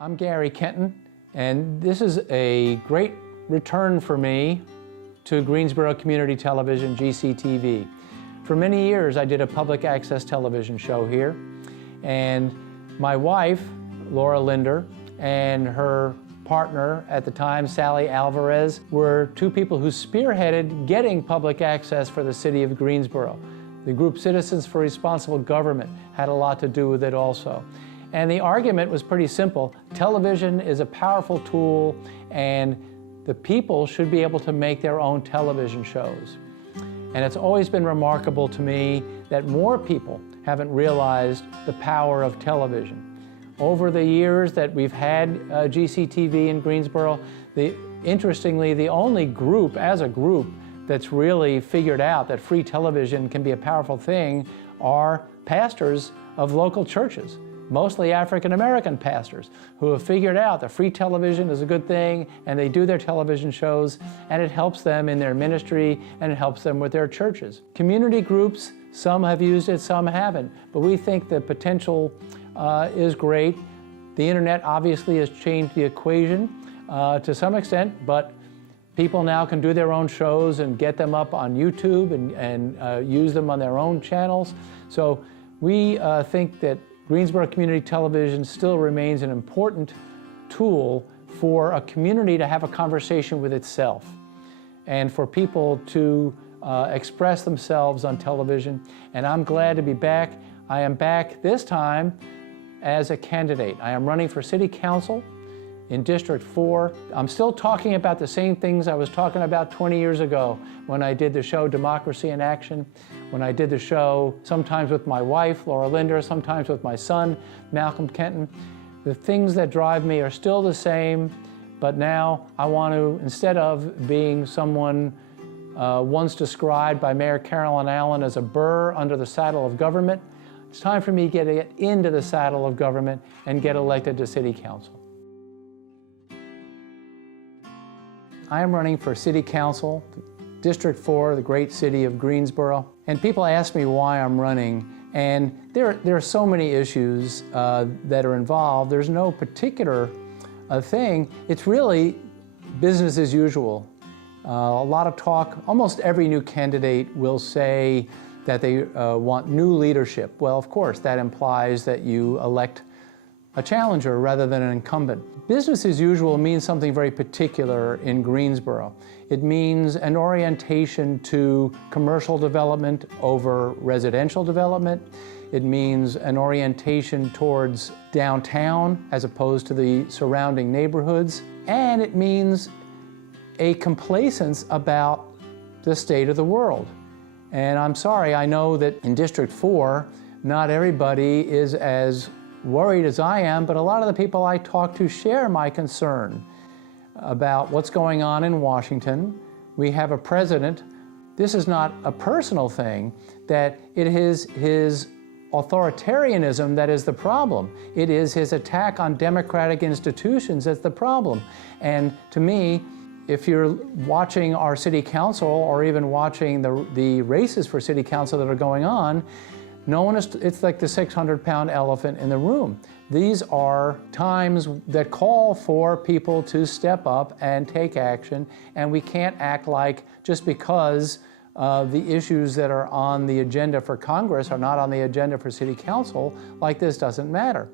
I'm Gary Kenton, and this is a great return for me to Greensboro Community Television, GCTV. For many years, I did a public access television show here, and my wife, Laura Linder, and her partner at the time, Sally Alvarez, were two people who spearheaded getting public access for the city of Greensboro. The group Citizens for Responsible Government had a lot to do with it also. And the argument was pretty simple. Television is a powerful tool, and the people should be able to make their own television shows. And it's always been remarkable to me that more people haven't realized the power of television. Over the years that we've had GCTV in Greensboro, interestingly, the only group, as a group, that's really figured out that free television can be a powerful thing are pastors of local churches. Mostly African-American pastors who have figured out that free television is a good thing, and they do their television shows, and it helps them in their ministry, and it helps them with their churches. Community groups, some have used it, some haven't, but we think the potential is great. The internet obviously has changed the equation to some extent, but people now can do their own shows and get them up on YouTube and use them on their own channels. So we think that Greensboro Community Television still remains an important tool for a community to have a conversation with itself and for people to express themselves on television. And I'm glad to be back. I am back this time as a candidate. I am running for City Council in District 4. I'm still talking about the same things I was talking about 20 years ago when I did the show Democracy in Action, when I did the show sometimes with my wife, Laura Linder, sometimes with my son, Malcolm Kenton. The things that drive me are still the same, but now I want to, instead of being someone once described by Mayor Carolyn Allen as a burr under the saddle of government, it's time for me to get into the saddle of government and get elected to City Council. I am running for City Council, District 4, the great city of Greensboro. And people ask me why I'm running, and there are so many issues that are involved. There's no particular thing. It's really business as usual. A lot of talk. Almost every new candidate will say that they want new leadership. Well, of course, that implies that you elect a challenger rather than an incumbent. Business as usual means something very particular in Greensboro. It means an orientation to commercial development over residential development. It means an orientation towards downtown as opposed to the surrounding neighborhoods. And it means a complacence about the state of the world. And I'm sorry, I know that in District 4, not everybody is as worried as I am, but a lot of the people I talk to share my concern about what's going on in Washington. We have a president. This is not a personal thing, that it is his authoritarianism that is the problem. It is his attack on democratic institutions that's the problem. And to me, if you're watching our city council or even watching the races for city council that are going on, it's like the 600-pound elephant in the room. These are times that call for people to step up and take action, and we can't act like just because the issues that are on the agenda for Congress are not on the agenda for City Council, like this doesn't matter.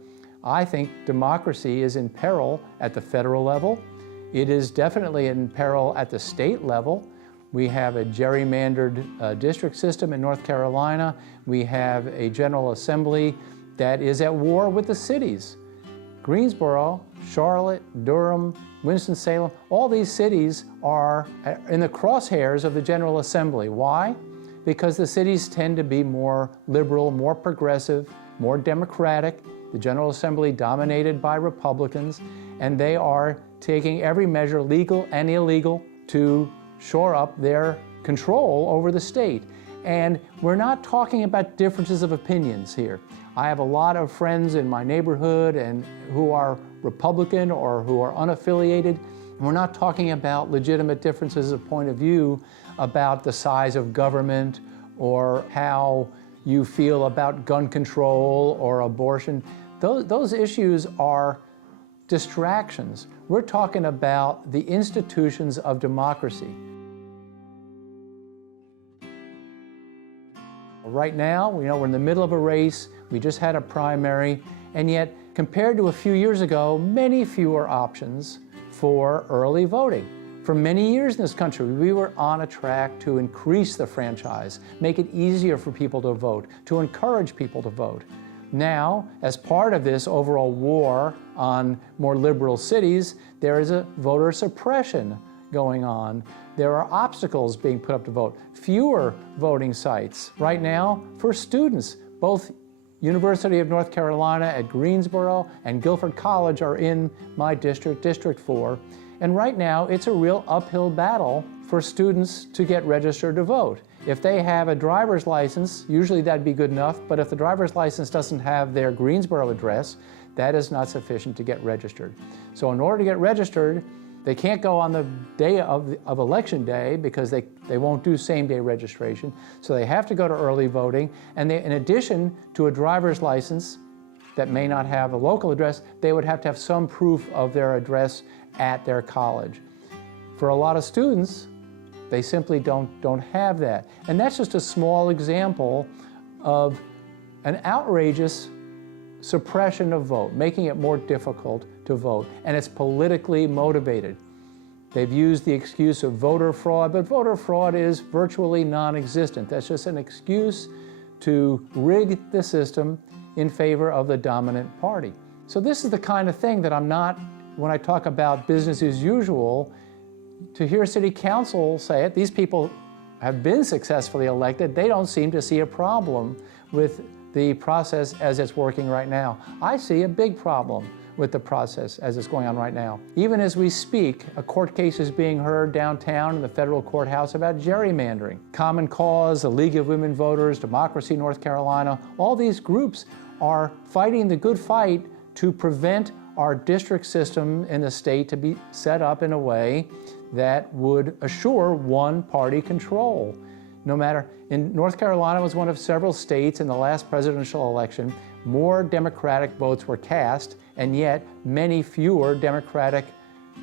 I think democracy is in peril at the federal level. It is definitely in peril at the state level. We have a gerrymandered district system in North Carolina. We have a General Assembly that is at war with the cities. Greensboro, Charlotte, Durham, Winston-Salem, all these cities are in the crosshairs of the General Assembly. Why? Because the cities tend to be more liberal, more progressive, more democratic. The General Assembly dominated by Republicans, and they are taking every measure, legal and illegal, to shore up their control over the state. And we're not talking about differences of opinions here. I have a lot of friends in my neighborhood and who are Republican or who are unaffiliated. We're not talking about legitimate differences of point of view about the size of government or how you feel about gun control or abortion. Those issues are distractions. We're talking about the institutions of democracy. Right now, we're in the middle of a race. We just had a primary, and yet, compared to a few years ago, many fewer options for early voting. For many years in this country, we were on a track to increase the franchise, make it easier for people to vote, to encourage people to vote. Now, as part of this overall war on more liberal cities, there is a voter suppression going on. There are obstacles being put up to vote, fewer voting sites. Right now, for students, both University of North Carolina at Greensboro and Guilford College are in my district, District 4. And right now, it's a real uphill battle for students to get registered to vote. If they have a driver's license, usually that'd be good enough, but if the driver's license doesn't have their Greensboro address, that is not sufficient to get registered. So in order to get registered, they can't go on the day of election day because they won't do same-day registration. So they have to go to early voting, and in addition to a driver's license that may not have a local address, they would have to have some proof of their address at their college. For a lot of students, they simply don't have that. And that's just a small example of an outrageous suppression of vote, making it more difficult to vote. And it's politically motivated. They've used the excuse of voter fraud, but voter fraud is virtually non-existent. That's just an excuse to rig the system in favor of the dominant party. So this is the kind of thing that I'm not, when I talk about business as usual, to hear City Council say it, these people have been successfully elected, they don't seem to see a problem with the process as it's working right now. I see a big problem with the process as it's going on right now. Even as we speak, a court case is being heard downtown in the federal courthouse about gerrymandering. Common Cause, the League of Women Voters, Democracy North Carolina, all these groups are fighting the good fight to prevent our district system in the state to be set up in a way that would assure one-party control. No matter, in North Carolina was one of several states in the last presidential election, more Democratic votes were cast, and yet many fewer Democratic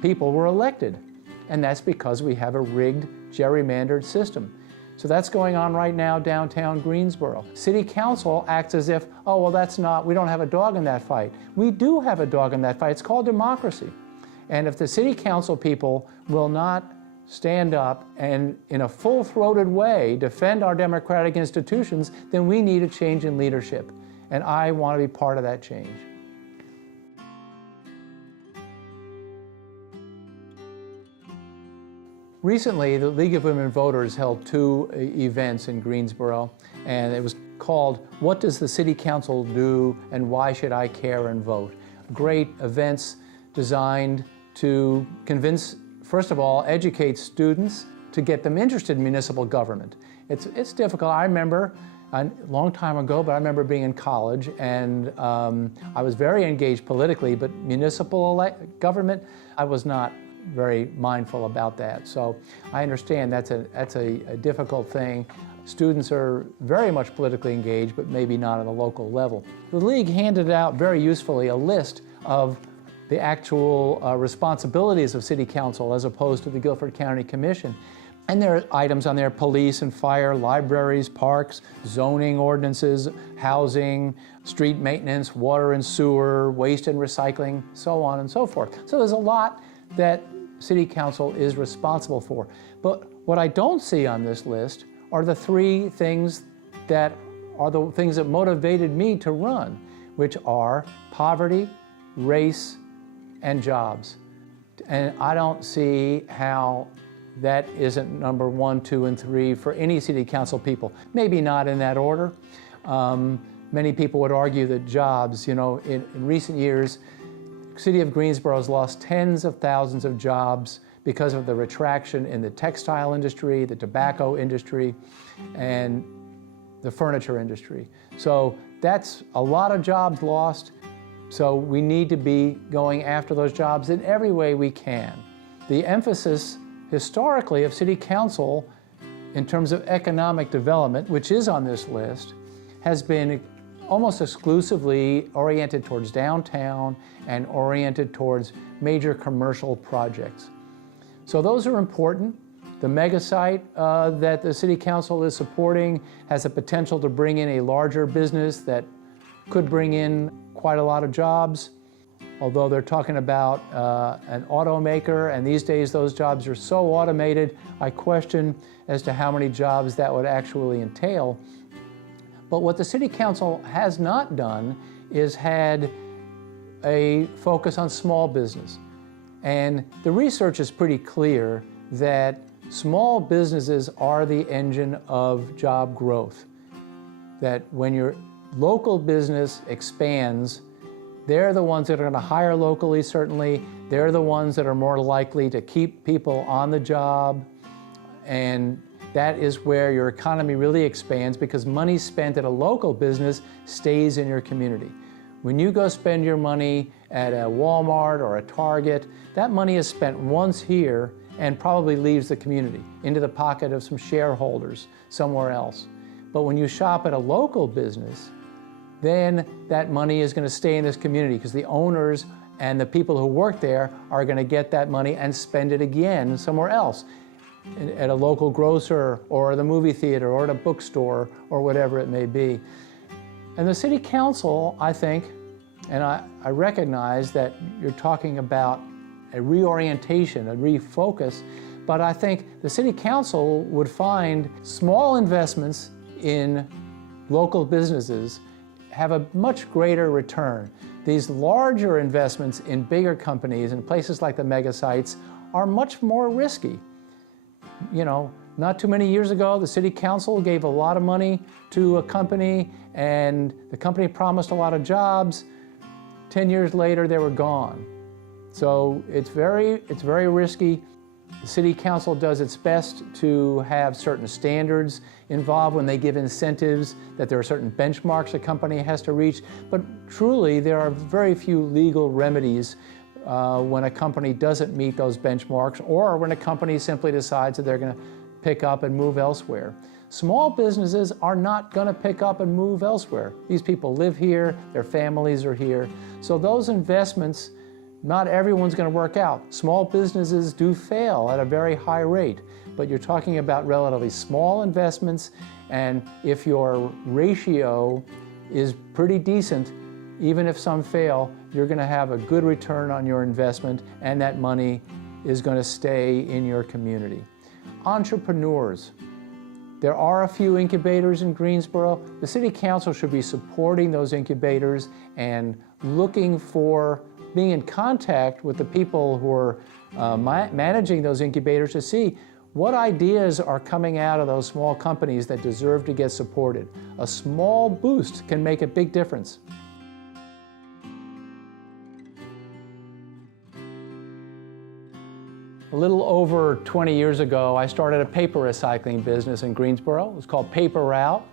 people were elected. And that's because we have a rigged, gerrymandered system. So that's going on right now downtown Greensboro. City Council acts as if, oh, well, we don't have a dog in that fight. We do have a dog in that fight. It's called democracy. And if the City Council people will not stand up and in a full-throated way defend our democratic institutions, then we need a change in leadership. And I want to be part of that change. Recently, the League of Women Voters held two events in Greensboro, and it was called, What Does the City Council Do and Why Should I Care and Vote? Great events designed to convince, first of all, educate students to get them interested in municipal government. It's difficult. I remember a long time ago, but I remember being in college, and I was very engaged politically, but municipal government, I was not very mindful about that. So I understand that's a difficult thing. Students are very much politically engaged, but maybe not at a local level. The League handed out very usefully a list of the actual responsibilities of City Council as opposed to the Guilford County Commission. And there are items on there: police and fire, libraries, parks, zoning ordinances, housing, street maintenance, water and sewer, waste and recycling, so on and so forth. So there's a lot that City Council is responsible for. But what I don't see on this list are the three things that are the things that motivated me to run, which are poverty, race, and jobs. And I don't see how that isn't number 1, 2, and 3 for any City Council people. Maybe not in that order. Many people would argue that jobs, in recent years, City of Greensboro has lost tens of thousands of jobs because of the retraction in the textile industry, the tobacco industry, and the furniture industry. So that's a lot of jobs lost. So we need to be going after those jobs in every way we can. The emphasis historically of City Council in terms of economic development, which is on this list, has been almost exclusively oriented towards downtown and oriented towards major commercial projects. So those are important. The mega site that the City Council is supporting has the potential to bring in a larger business that could bring in quite a lot of jobs. Although they're talking about an automaker, and these days those jobs are so automated, I question as to how many jobs that would actually entail. But what the City Council has not done is had a focus on small business. And the research is pretty clear that small businesses are the engine of job growth. That when your local business expands, they're the ones that are going to hire locally, certainly. They're the ones that are more likely to keep people on the job. And that is where your economy really expands, because money spent at a local business stays in your community. When you go spend your money at a Walmart or a Target, that money is spent once here and probably leaves the community into the pocket of some shareholders somewhere else. But when you shop at a local business, then that money is going to stay in this community, because the owners and the people who work there are going to get that money and spend it again somewhere else, at a local grocer or the movie theater or at a bookstore or whatever it may be. And the City Council, I think, and I recognize that you're talking about a reorientation, a refocus, but I think the City Council would find small investments in local businesses have a much greater return. These larger investments in bigger companies and places like the mega sites are much more risky. You know, not too many years ago, the City Council gave a lot of money to a company, and the company promised a lot of jobs. 10 years later, they were gone. So it's very risky. The City Council does its best to have certain standards involved when they give incentives, that there are certain benchmarks a company has to reach. But truly, there are very few legal remedies when a company doesn't meet those benchmarks, or when a company simply decides that they're going to pick up and move elsewhere. Small businesses are not going to pick up and move elsewhere. These people live here, their families are here. So those investments, not everyone's going to work out. Small businesses do fail at a very high rate, but you're talking about relatively small investments, and if your ratio is pretty decent, even if some fail, you're going to have a good return on your investment, and that money is going to stay in your community. Entrepreneurs. There are a few incubators in Greensboro. The City Council should be supporting those incubators and looking for being in contact with the people who are managing those incubators to see what ideas are coming out of those small companies that deserve to get supported. A small boost can make a big difference. A little over 20 years ago, I started a paper recycling business in Greensboro. It was called Paper Route.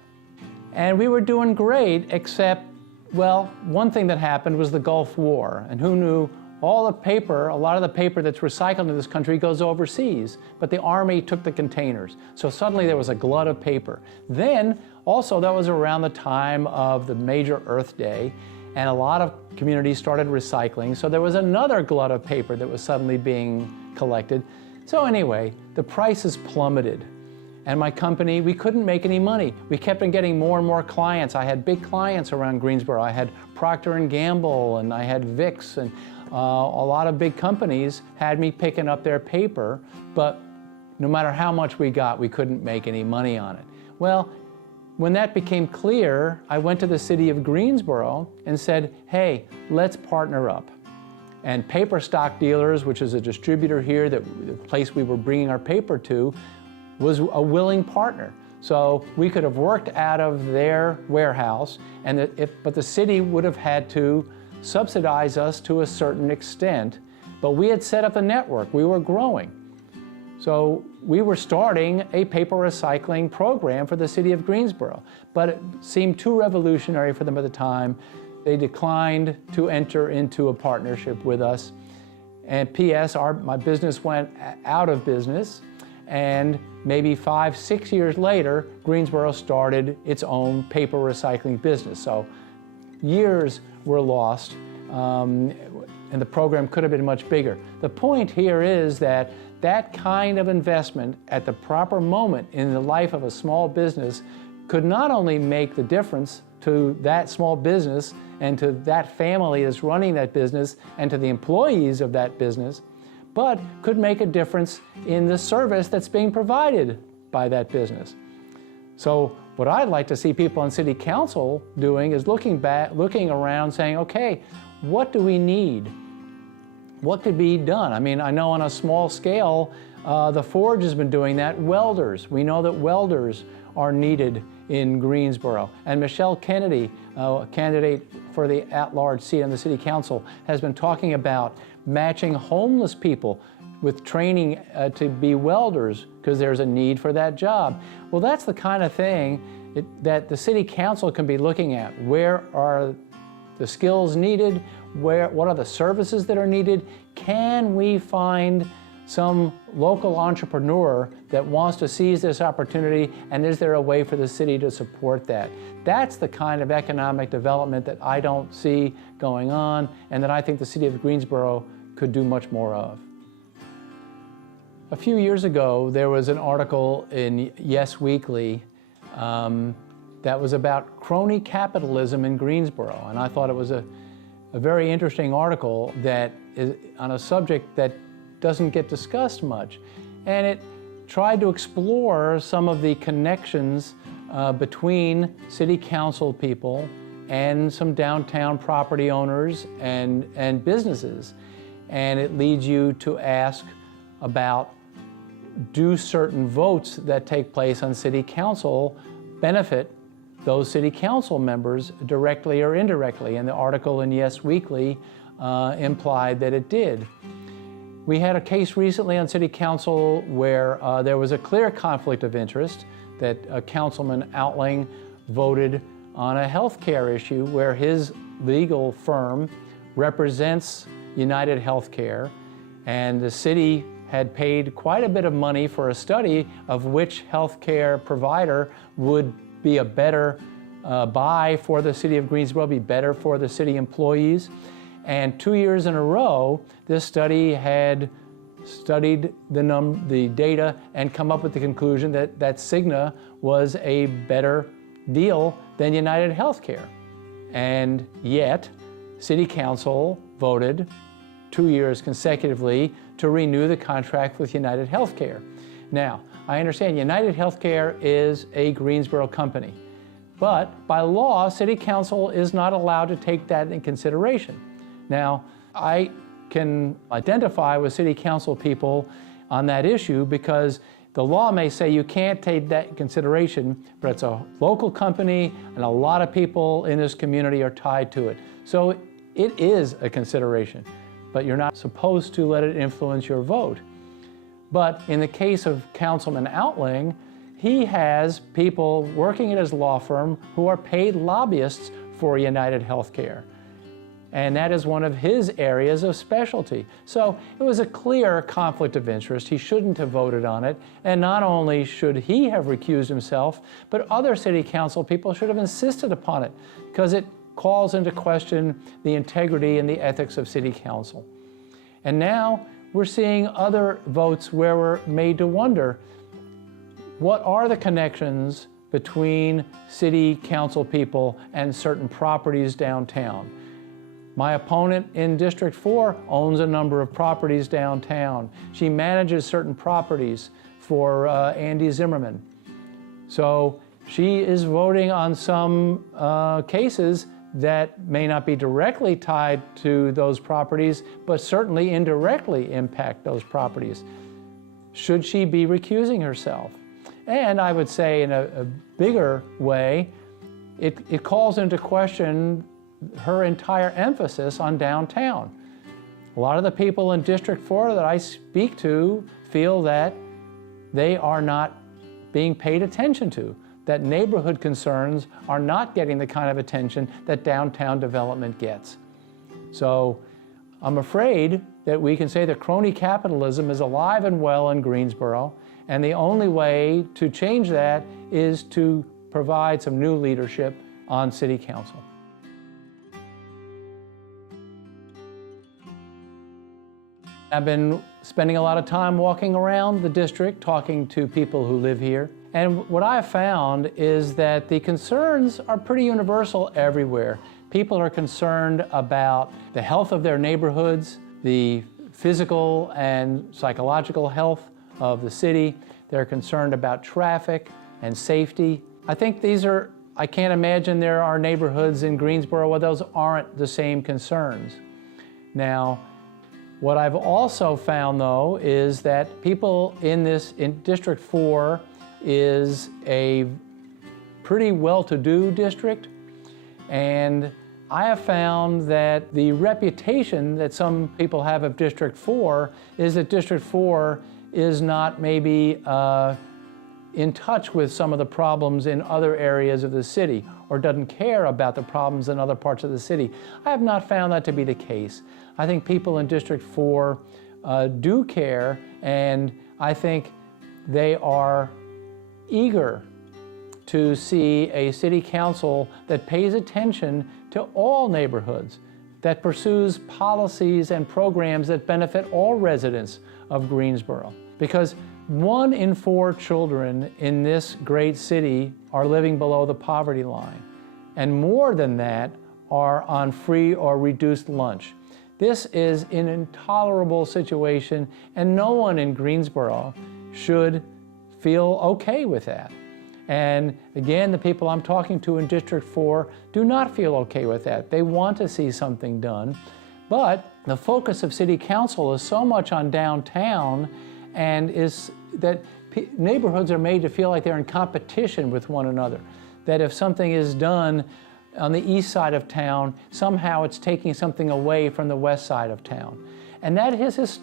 And we were doing great, except, well, one thing that happened was the Gulf War. And who knew? All the paper, a lot of the paper that's recycled in this country goes overseas, but the Army took the containers. So suddenly there was a glut of paper. Then, also, that was around the time of the major Earth Day, and a lot of communities started recycling. So there was another glut of paper that was suddenly being collected. So anyway, the prices plummeted. And my company, we couldn't make any money. We kept on getting more and more clients. I had big clients around Greensboro. I had Procter & Gamble, and I had Vicks, and a lot of big companies had me picking up their paper, but no matter how much we got, we couldn't make any money on it. Well, when that became clear, I went to the city of Greensboro and said, hey, let's partner up. And Paper Stock Dealers, which is a distributor here, the place we were bringing our paper to, was a willing partner. So we could have worked out of their warehouse, but the city would have had to subsidize us to a certain extent. But we had set up the network. We were growing. So we were starting a paper recycling program for the city of Greensboro. But it seemed too revolutionary for them at the time. They declined to enter into a partnership with us. And P.S., my business went out of business. And maybe 5, 6 years later, Greensboro started its own paper recycling business. So years were lost, and the program could have been much bigger. The point here is that that kind of investment at the proper moment in the life of a small business could not only make the difference to that small business and to that family that's running that business and to the employees of that business, but could make a difference in the service that's being provided by that business. So what I'd like to see people on City Council doing is looking around saying, okay, what do we need? What could be done? I mean, I know on a small scale, the Forge has been doing that. Welders, we know that welders are needed in Greensboro. And Michelle Kennedy, a candidate for the at-large seat on the City Council, has been talking about matching homeless people with training to be welders because there's a need for that job. Well, that's the kind of thing that the City Council can be looking at. Where are the skills needed? What are the services that are needed? Can we find some local entrepreneur that wants to seize this opportunity, and is there a way for the city to support that? That's the kind of economic development that I don't see going on and that I think the city of Greensboro could do much more of. A few years ago, there was an article in Yes Weekly that was about crony capitalism in Greensboro, and I thought it was a very interesting article that is on a subject that doesn't get discussed much. And it tried to explore some of the connections between city council people and some downtown property owners and businesses. And it leads you to ask about, do certain votes that take place on city council benefit those city council members directly or indirectly? And the article in Yes Weekly implied that it did. We had a case recently on City Council where there was a clear conflict of interest, that Councilman Outling voted on a health care issue where his legal firm represents United Healthcare, and the city had paid quite a bit of money for a study of which healthcare provider would be a better buy for the city of Greensboro, be better for the city employees. And 2 years in a row, this study had studied the data and come up with the conclusion that Cigna was a better deal than United Healthcare. And yet, City Council voted 2 years consecutively to renew the contract with United Healthcare. Now, I understand United Healthcare is a Greensboro company, but by law, City Council is not allowed to take that in consideration. Now, I can identify with City Council people on that issue because the law may say you can't take that in consideration, but it's a local company and a lot of people in this community are tied to it. So it is a consideration, but you're not supposed to let it influence your vote. But in the case of Councilman Outling, he has people working at his law firm who are paid lobbyists for United Healthcare. And that is one of his areas of specialty. So it was a clear conflict of interest. He shouldn't have voted on it. And not only should he have recused himself, but other city council people should have insisted upon it because it calls into question the integrity and the ethics of city council. And now we're seeing other votes where we're made to wonder, what are the connections between city council people and certain properties downtown? My opponent in District 4 owns a number of properties downtown. She manages certain properties for Andy Zimmerman. So she is voting on some cases that may not be directly tied to those properties, but certainly indirectly impact those properties. Should she be recusing herself? And I would say in a bigger way, it calls into question her entire emphasis on downtown. A lot of the people in District 4 that I speak to feel that they are not being paid attention to, that neighborhood concerns are not getting the kind of attention that downtown development gets. So I'm afraid that we can say that crony capitalism is alive and well in Greensboro, and the only way to change that is to provide some new leadership on City Council. I've been spending a lot of time walking around the district, talking to people who live here. And what I've found is that the concerns are pretty universal everywhere. People are concerned about the health of their neighborhoods, the physical and psychological health of the city. They're concerned about traffic and safety. I think I can't imagine there are neighborhoods in Greensboro where those aren't the same concerns. Now, what I've also found, though, is that people in District 4 is a pretty well-to-do district, and I have found that the reputation that some people have of District 4 is that District 4 is not maybe in touch with some of the problems in other areas of the city, or doesn't care about the problems in other parts of the city. I have not found that to be the case. I think people in District 4 do care, and I think they are eager to see a city council that pays attention to all neighborhoods, that pursues policies and programs that benefit all residents of Greensboro. Because 1 in 4 children in this great city are living below the poverty line, and more than that are on free or reduced lunch. This is an intolerable situation, and no one in Greensboro should feel okay with that. And again, the people I'm talking to in District 4 do not feel okay with that. They want to see something done, but the focus of City Council is so much on downtown, and is that neighborhoods are made to feel like they're in competition with one another. That if something is done on the east side of town, somehow it's taking something away from the west side of town. And that is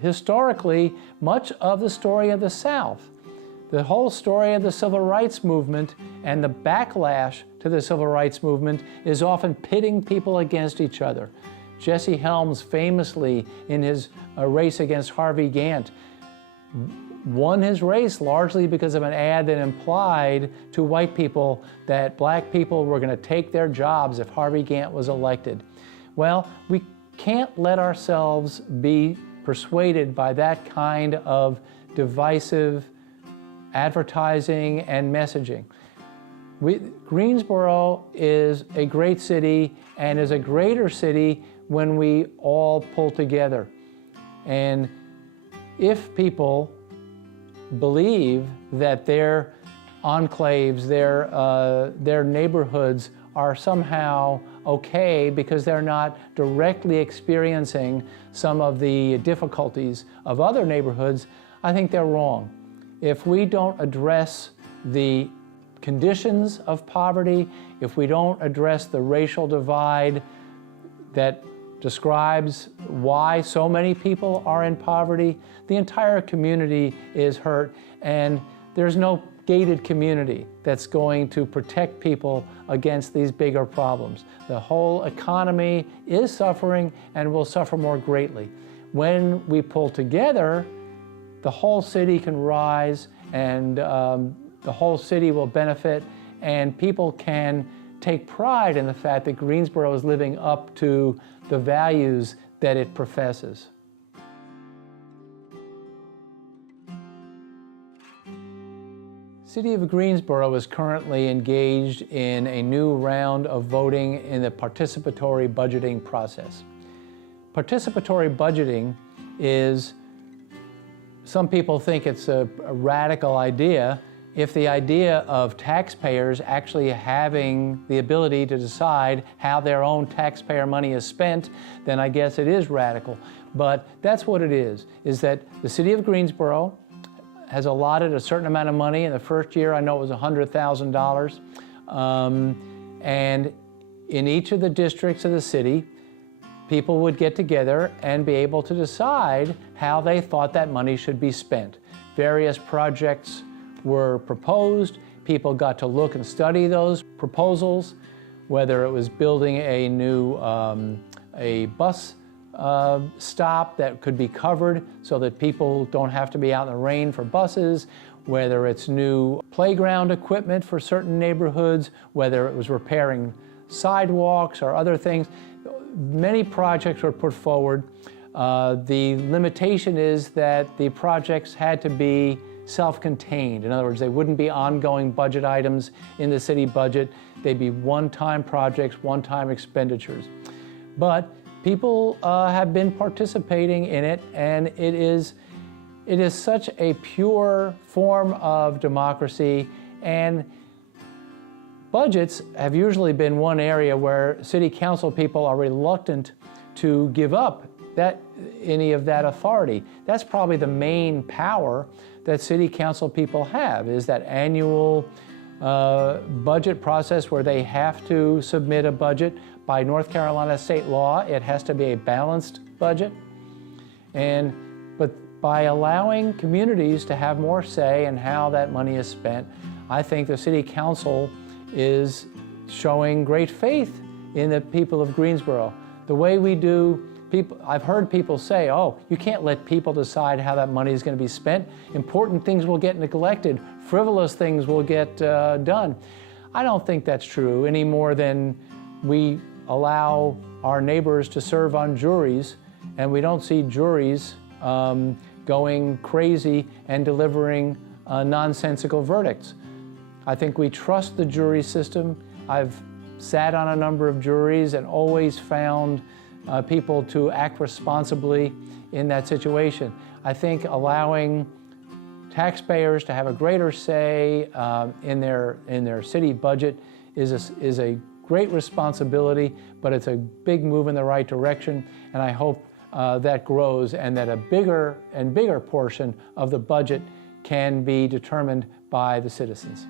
historically much of the story of the South. The whole story of the Civil Rights Movement and the backlash to the Civil Rights Movement is often pitting people against each other. Jesse Helms famously, in his race against Harvey Gantt, won his race largely because of an ad that implied to white people that black people were going to take their jobs if Harvey Gantt was elected. Well, we can't let ourselves be persuaded by that kind of divisive advertising and messaging. Greensboro is a great city, and is a greater city when we all pull together. And if people believe that their enclaves, their neighborhoods are somehow okay because they're not directly experiencing some of the difficulties of other neighborhoods, I think they're wrong. If we don't address the conditions of poverty, if we don't address the racial divide that describes why so many people are in poverty, the entire community is hurt, and there's no gated community that's going to protect people against these bigger problems. The whole economy is suffering and will suffer more greatly. When we pull together, the whole city can rise, and the whole city will benefit, and people can take pride in the fact that Greensboro is living up to the values that it professes. City of Greensboro is currently engaged in a new round of voting in the participatory budgeting process. Participatory budgeting is, some people think it's a radical idea. If the idea of taxpayers actually having the ability to decide how their own taxpayer money is spent, then I guess it is radical. But that's what it is that the City of Greensboro has allotted a certain amount of money. In the first year, I know it was $100,000. And in each of the districts of the city, people would get together and be able to decide how they thought that money should be spent. Various projects were proposed. People got to look and study those proposals, whether it was building a new a bus stop that could be covered so that people don't have to be out in the rain for buses, whether it's new playground equipment for certain neighborhoods, whether it was repairing sidewalks or other things. Many projects were put forward. The limitation is that the projects had to be self-contained. In other words, they wouldn't be ongoing budget items in the city budget. They'd be one-time projects, one-time expenditures. But people have been participating in it, and it is such a pure form of democracy, and budgets have usually been one area where city council people are reluctant to give up any of that authority. That's probably the main power that city council people have, is that annual budget process where they have to submit a budget. By North Carolina state law, it has to be a balanced budget. But by allowing communities to have more say in how that money is spent, I think the city council is showing great faith in the people of Greensboro. The way we do, I've heard people say, oh, you can't let people decide how that money is going to be spent. Important things will get neglected. Frivolous things will get done. I don't think that's true any more than we allow our neighbors to serve on juries, and we don't see juries going crazy and delivering nonsensical verdicts. I think we trust the jury system. I've sat on a number of juries and always found people to act responsibly in that situation. I think allowing taxpayers to have a greater say in their city budget is a great responsibility, but it's a big move in the right direction, and I hope that grows and that a bigger and bigger portion of the budget can be determined by the citizens.